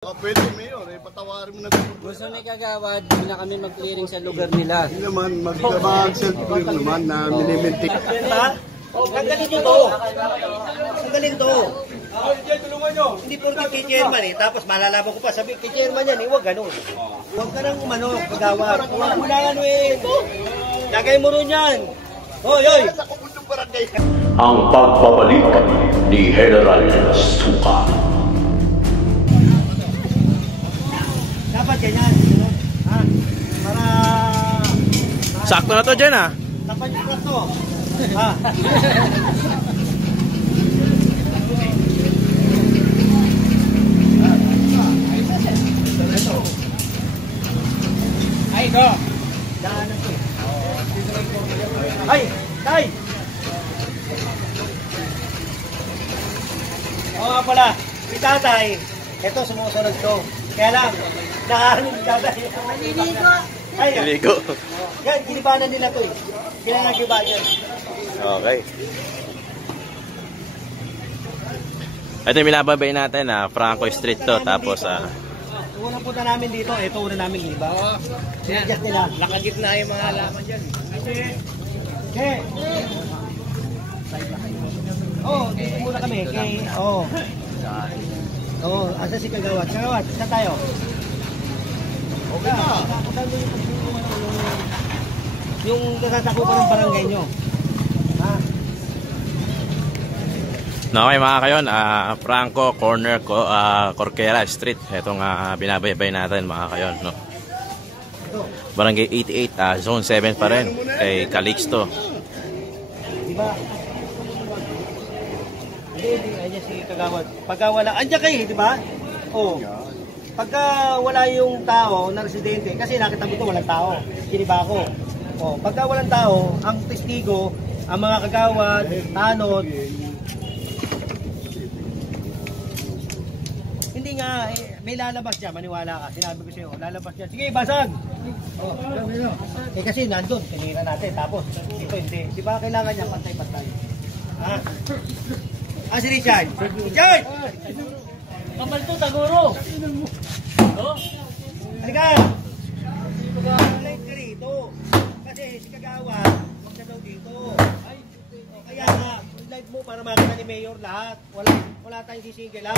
Pwede mayor, patawarin mo na ito. Gusto ni Kagawad, hindi na kami mag-clearing sa lugar nila. Hindi naman, mag-self-clear naman na minimintik. Tanggalin nyo to. Tanggalin to. Hindi po kay chairman tapos malalaman ko pa, sabi kay chairman yan huwag ganun. Huwag ka nang umano, Kagawad. Huwag mo na ganuin. Lagay mo rin yan. Hoy, hoy. Ang pagbabalik ni General Suka. Dapat ganyan. Ha? Para... Sakto na to dyan ah. Dapat yung plato. Ha? Ay, go. Daanan ko. Ay, tay. Oo nga pala. Si tatay, ito sumusunod ko. Kaya lang, nakahanin si tatay. Maliligo. Ay, Iligo. yan, ginibanan nila to eh. Kailangan giba yan. Okay. Ito yung binababay natin Franco Street to. Tapos Unang punta namin dito, ito una namin giba. Sinadjust nila. Nakagitna yung mga halaman dyan. Okay. Oh, dito muna kami. Okay. Oh. Oh, asa si Kagawad? Kagawad, saan tayo? Okay na. Yung natasakupan ng barangay nyo. Ha? okay mga kayon, Franco Corner Corquera Street. Itong binabaybay natin mga kayon, no? Barangay 88, Zone 7 pa rin. Kay Calixto. Diba? Hindi, ayan si Kagawad. Pagka wala, andyan kayo, di ba? Oo. Pagka wala yung tao na residente, kasi nakita mo ito, walang tao. Kiniba ako. Oh, pagka walang tao, ang testigo, ang mga kagawad, tanod, hindi nga, may lalabas dyan, maniwala ka. Sinabi ko sa'yo, lalabas dyan. Sige, basag! Oh. Kasi nandun, tinira natin. Tapos, ito hindi. Di ba kailangan niya pantay-pantay? Ha? Si Richard! Richard! Kapal to, taguro! Halika! Light ka rito. Kasi si Kagawad, magkataw dito. Kaya nga, light mo para makita ni Mayor lahat. Wala tayong sisingil lang.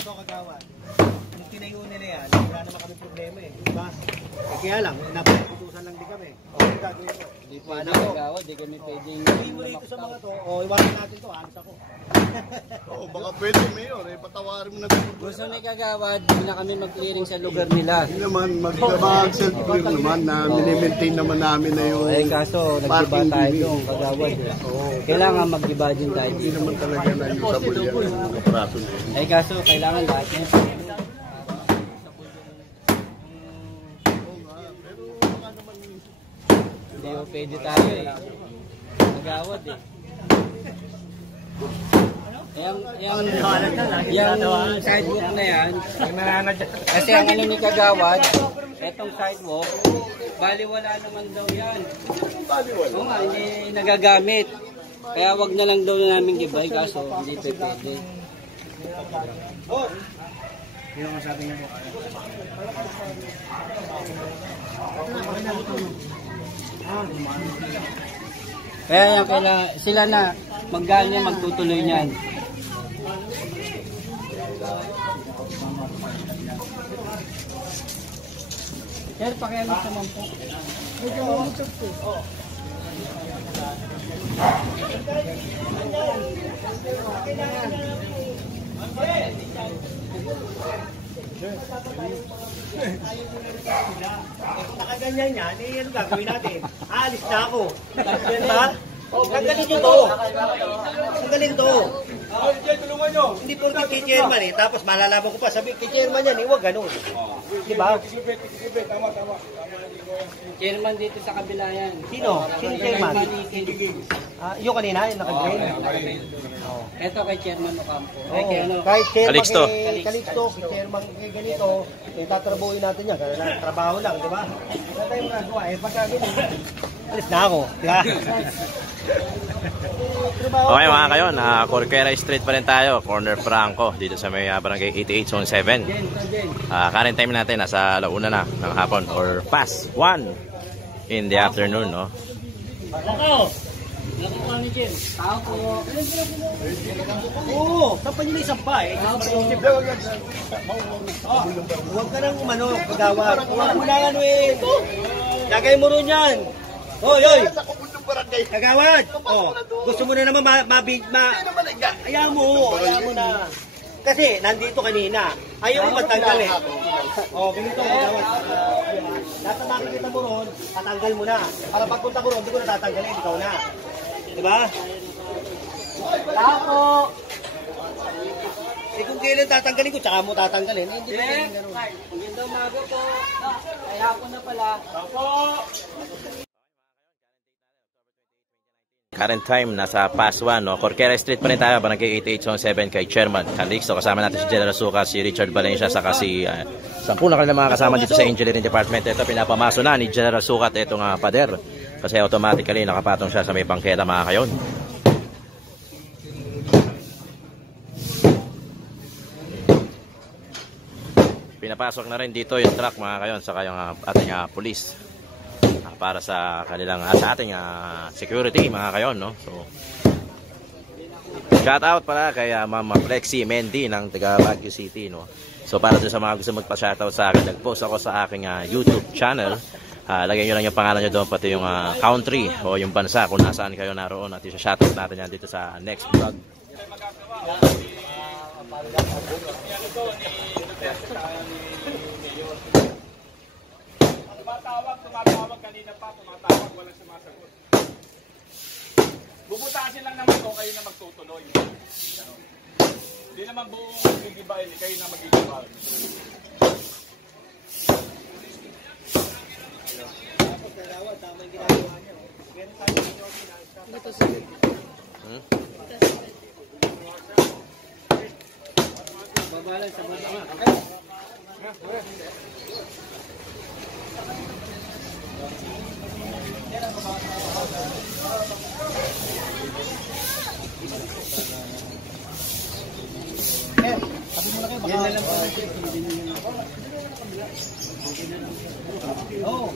Ito Kagawad. Kung tinayo nila yan, wala naman kami problema eh. Diba? Kaya lang, napaputusan lang din kami. Gagawin ko. Hindi po na Kagawad, di kami pwedeng... Hindi mo rito sa mga to. Iwanan natin to. Alis ako. Baka pwede mayor, patawarin mo na ito. Gusto ni Kagawad, hindi na kami mag-clearing sa lugar nila. Hindi naman, mag-self-clear naman na minimaintain naman namin na yung Kaso, nag-iba tayo doon, Kagawad. Kailangan mag-iba din tayo. hindi naman talaga na usable yan. Kapraso na yun. Kaso, kailangan lahat niya. Hindi mo pwede tayo eh. Kagawad eh. Yung sidewalk na yan, kasi ang ano ni Kagawad, etong sidewalk, baliwala naman daw yan. Oo nga, hindi nagagamit. Kaya wag na lang daw na namin gibay, kaso hindi pwede. Yung sabi niya po. Kaya yan, sila na magganyan, magtutuloy niyan. Sir, pakialam sa mampo. Nakaganyan yan, ano gagawin natin? Aalis na ako. Diba? Tanggalin nyo to. Tanggalin to. Hindi po kay chairman tapos malalaman ko pa, sabi kay chairman yan huwag ganun. Diba? Chairman dito sa kabila yan. Sino? Sino chairman? Yung kanina, yung naka-green. Ito kay Chairman Ocampo. Kahit chairman Calixto. Calixto, kay chairman kay ganito, tatrabuhin natin yan. Trabaho lang, diba? Wala tayong magagawa. Pagka ganun, alis na ako. Diba? Okay mga kayon, Corquera Street pa rin tayo, corner Franco, dito sa may barangay 88 Zone 7. Current time natin, nasa alauna na ng hapon or past 1 in the afternoon, no? Oo, tapos nyo na isang pa eh. Huwag ka nang umano, kagawad. Huwag mo na ano eh. Lagay mo rin yan. Hoy, hoy. Kagawad. Oh, gusto mo na naman ayaw mo na. Kasi nandito kanina. Ayaw mo matanggal eh. Oh, ganito kagawad. Lahat na makikita mo ron, tatanggal mo na. Para pagpunta ko ron, hindi ko na tatanggalin, ikaw na. Diba? Tapo! Eh kung kailan tatanggalin ko, tsaka mo tatanggalin. Eh, hindi pwedeng gano'n. Magandang umaga po. Ay hapon na pala. Tapo! Current time, nasa past 1, no? Corquera Street pa rin tayo, barangay 88 Zone 7 kay Chairman Calixto. Kasama natin si General Sukat, si Richard Valencia, saka si 10 na kanilang mga kasama dito sa Engineering Department. Ito, pinapamaso na ni General Sukat itong pader. Kasi automatically nakapatong siya sa may bangketa mga kayon. Pinapasok na rin dito yung truck mga kayon saka yung ating police. Para sa kanilang sa ating security mga kayon, no? So shout out pala kay Ma'am Flexi Mendy ng taga Baguio City, no? So para doon sa mga gusto magpa-shoutout sa akin, nag-post ako sa aking YouTube channel. Lagyan nyo lang yung pangalan nyo doon, pati yung country o yung bansa kung nasaan kayo naroon, at isa-shoutout natin yan dito sa next vlog. Tumatawag kanina pa, walang sumasagot. Bubutasin lang naman ko, kayo na magtutuloy. Hindi naman buong gigibahin, kayo na magigibahin. Babalan sa baba. Yan na lang po. Oo.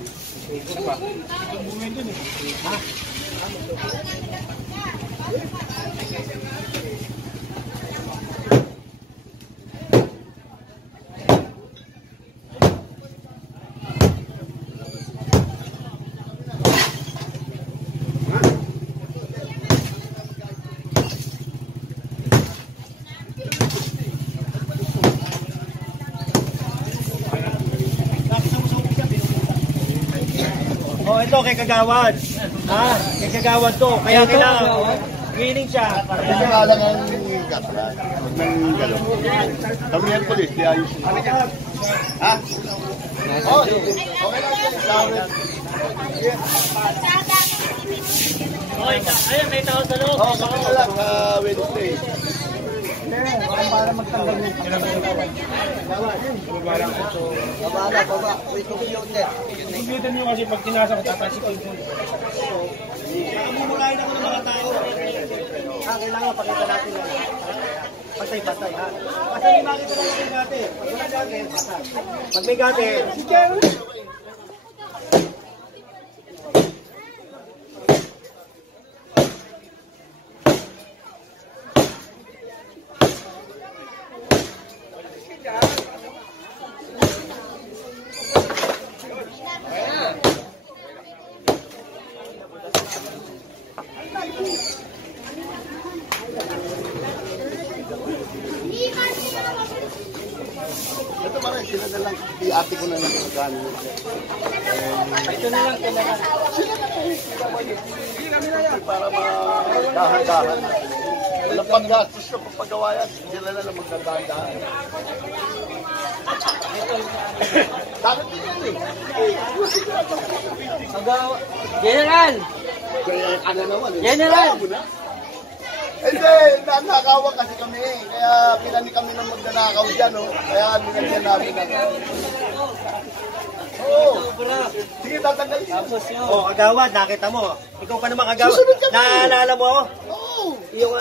Oh, ito kay Kagawad. Kay Kagawad to. Kaya kailangan willing siya. Hindi nga lang ang gatra. Huwag nang galaw. Kami yan polis, di ayos. Ha? Oh, okay lang. Ayun, may tao sa loob. Oh, kami na lang. Wednesday. Para magtanggal yung pagkakagawan. Baba. Wait, computer. Computer nyo kasi pag tinasa ko, tatasik ko yung Mumulain ako ng mga tao. Kailangan pakita natin yan. Patay, ha? Kasi may makita lang natin natin. Pag wala gate, patay. Pag may gate, Ito ba rin, sila na lang. I-ate ko na lang sa gano'n. Ito na lang. Para madahan-dahan. Walang paggastos na pagpagawa yan. Sila na lang magdadahan-dahan. Bakit din yan eh? General! Ano naman eh? General! Hindi, nanakawa kasi kami. Kaya pinani kami ng magnanakaw dyan, oh. Kaya binagyan namin ng... Oo. Sige, tatanggalin. Tapos yun. Oh, kagawad, nakita mo. Ikaw pa naman kagawad. Susunod kami. Naalala mo ako? Oo. Yung,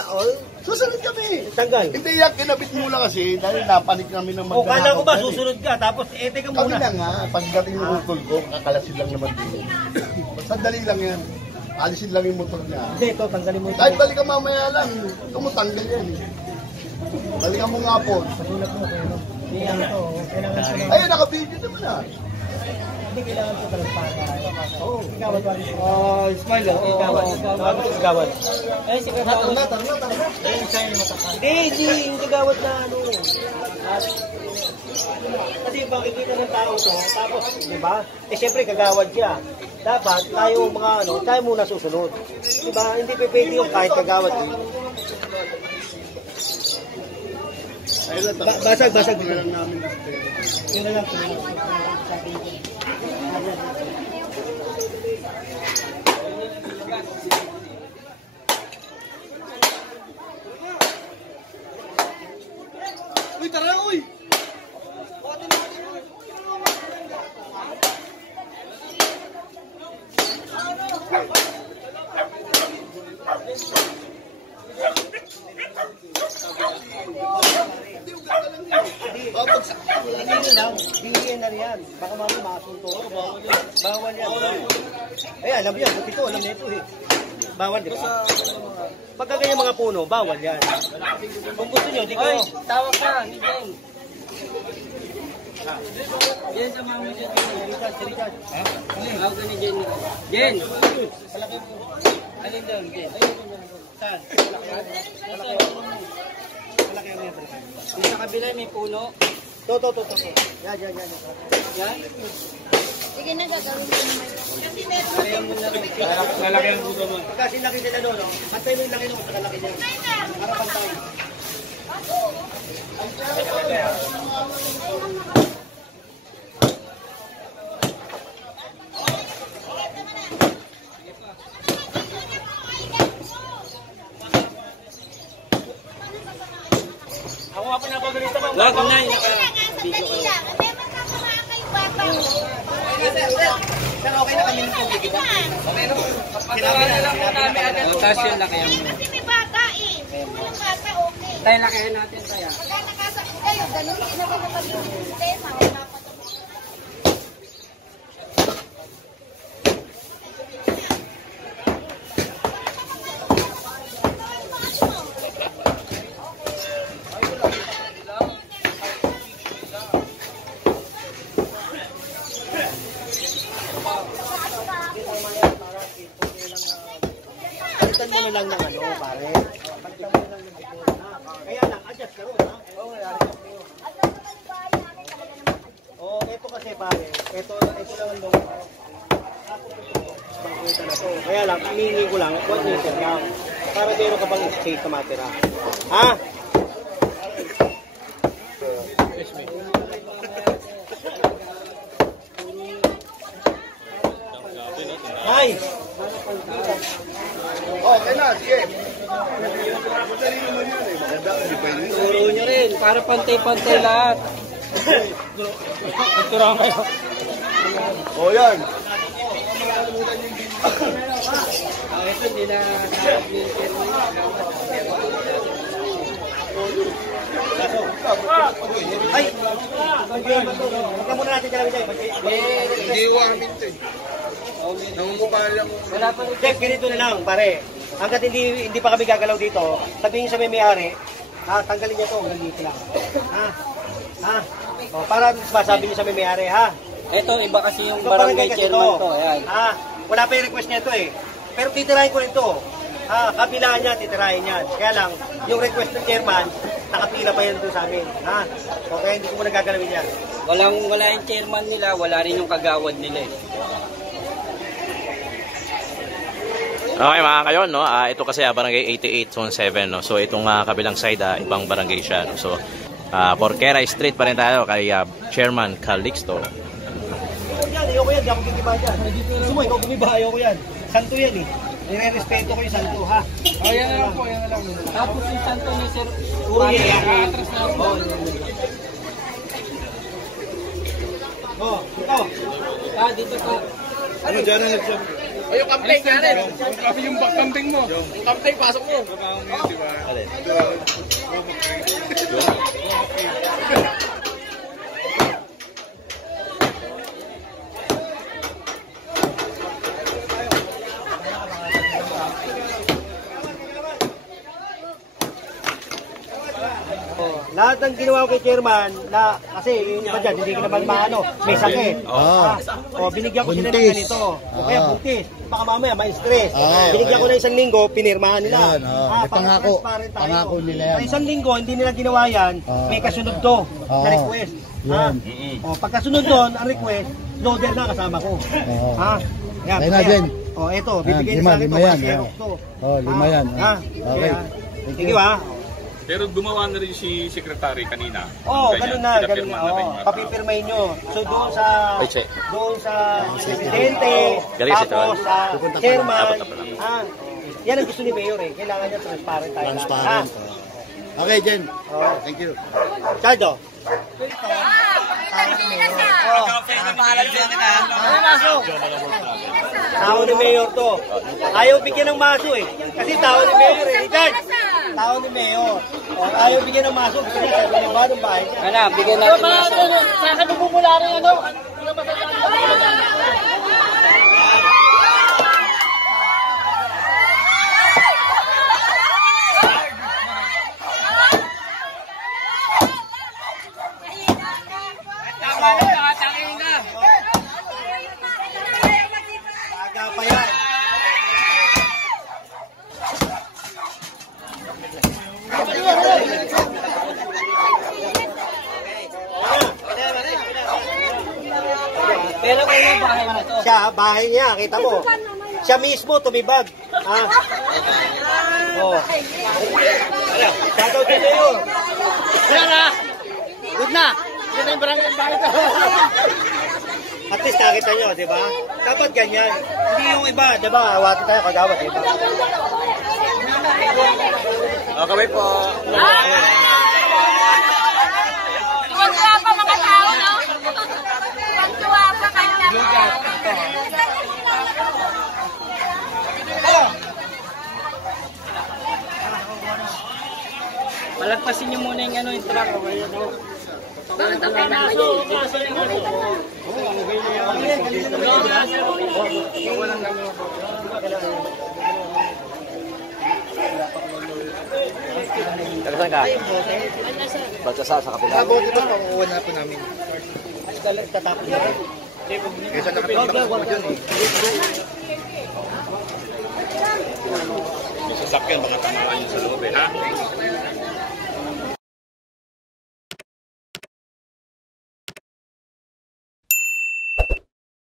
Susunod kami. tanggal. Hindi yan, kinabit mula kasi dahil napanik namin ng O, kala ko ba magdahapon. susunod ka, tapos teka Kami muna. na nga, pagdating ng utol ko, kakalasin lang naman din. Sandali lang yan. Alisin lang yung motor niya. Hindi, ito, tanggalin mo ito. Kahit balikan mamaya lang, tumutanggal yan eh. Balikan mo nga po. Pasulat mo, pero. Hindi lang ito, kailangan ko lang. Ayun, naka-video naman ah. Hindi kailangan ito talagang para. Oo, kagawad ba? Smile, Kagawad. Kagawad. Eh, si kagawad. Hindi, yung kagawad na ano. Kasi makikita ng tao to, tapos, di ba? Eh, syempre, kagawad siya. Dapat, tayo mga ano, tayo muna susunod. Di ba? Hindi pwede yung kahit kagawad. Ayun lang, Basag. Yun lang namin. Yun na lang. Uy, tara uy! Babagsak. Hindi lang, bigyan na riyan. Baka mami makasunto ko. Bawal yan. Eh, alam yan. Ito, alam na ito eh. Bawal, di ba? Pagka ganyan mga puno, bawal yan. Kung gusto nyo, di ko. Oy, tawag ka, ni Jen. Jen, sama mo dyan. Richard. Tawag ka ni Jen. Jen! Alin doon, Jen? Saan? Malaki ang yan. Yung sa kabila may puno. To. Yan. Yan. Sige na, gagawin ko naman. Kasi meron Kaya mo na rin. Lalaki ang buto mo. Pagka sinlaki nila doon, no? Pantay mo yung laki nung pagkalaki niya. Para pantay. Ako nga pinapagalita ba? Wag na. Sandali lang. Hindi man ka kumain kayo bata. Pero okay na kami ng tubig, diba? Patawanan lang po namin agad. Taas yun, lakayan mo. Kasi may bata eh. Walang bata, okay. Tayo lakayan natin tayo. Wala nakasakit kayo. Ganun din naman ang magiging sistema. Wala pa ito. Palitan mo na lang ng ano, pare. Palitan mo na lang ng ito. Kaya lang, adjust ka ron, ha? Oo, oh, ito kasi pare. Ito lang ang long. Bangkita na to. Kaya lang, hiningi ko lang, 1 meter lang. Para meron ka bang space na matira. Ha? Nice! Okay na, sige. Madali naman yun eh. Maganda, hindi pa yun. Turo nyo rin. Para pantay-pantay lahat. Nagturoan kayo. O yan. Ito, hindi na Ay! Huwag ka muna natin talaga dyan. Hindi ko amin ito eh. Nangungupal lang. wala pa rin. Chef, ganito na lang, pare. Hanggat hindi pa kami gagalaw dito, sabihin sa may-ari, tanggalin niya to, hanggang dito lang. Ha? O, para masabi niyo sa may-ari, ha? Ito, iba kasi yung Ito, barangay kasi chairman to. Ayan. Wala pa yung request niya to eh. Pero titirahin ko rin to. Kapilaan niya, titirahin niya. Kaya lang, yung request ng chairman, nakapila pa yan doon sa amin. Ha? O, kaya hindi ko muna gagalawin yan. Wala yung chairman nila, wala rin yung kagawad nila eh. Okay mga kayon, no? Ito kasi barangay 88 zone 7, no? So itong kabilang side, ibang barangay siya, no? So Porquera Street pa rin tayo kay Chairman Calixto. Ayoko yan, di ako gigiba dyan. Gusto mo, ikaw gumiba, ayoko yan. Santo yan eh. Nire-respeto ko yung santo, ha? Ayan na lang po, ayan na lang. Tapos yung santo ni Sir Uri, atras na po. Oh, ito. dito pa. Ano dyan na nagsabi? Ay, yung campaign ka rin. Yung campaign mo. Yung campaign, pasok mo. Di ba? Alin? Lahat ng ginawa ko kay chairman, na kasi yung iba dyan, hindi ka naman maano, may sakit. Binigyan ko sila ng ganito. O kaya butis. Baka mamaya may stress. Binigyan ko na 1 linggo, pinirmahan nila. Pangako. Transparent tayo. Pangako nila yan. Sa 1 linggo, hindi nila ginawa yan, may kasunod to na request. Pagkasunod doon, ang request, loader na kasama ko. Yan, Tayo na din. Ito, bibigyan sa akin 5 yan. to. 5 yan. Okay. Thank you Pero gumawa na rin si Secretary kanina. Ganun na. Papipirmahin nyo. So doon sa presidente, tapos sa chairman, yan ang gusto ni Mayor eh. Kailangan niya transparent tayo. Transparent. Okay, Jen. Thank you. Chado. Tao ni Mayor to. Ayaw bigyan ng maso eh. Kasi tao ni Mayor eh. Richard! Tao ni Mayor. Ayaw bigyan ng maso. Kasi sabi ba ng bahay niya? Ano, bigyan natin maso. Saan ka bumula rin ano? Pero kung yung bahay na to. Siya, bahay niya, kita mo. Siya mismo tumibag. Shoutout sa iyo. Good na. Yan ang barangay ng bahay ko. At least nakita nyo, di ba? Dapat ganyan. Hindi yung iba, di ba? Awati tayo kagawad, di ba? Kami po. Tuwa pa mga tao, no? Tuwa pa kanya. Palagpasin nyo muna yung yung truck. Bakit ang kailangan nyo? Saan ka? Bagkasa sa kapila. Bote ba? Pakukuha na po namin. Tatapos na rin. Kesa nakapilipas mo dyan eh. Yung sasakyan, baka tamaan yun sa loob ha?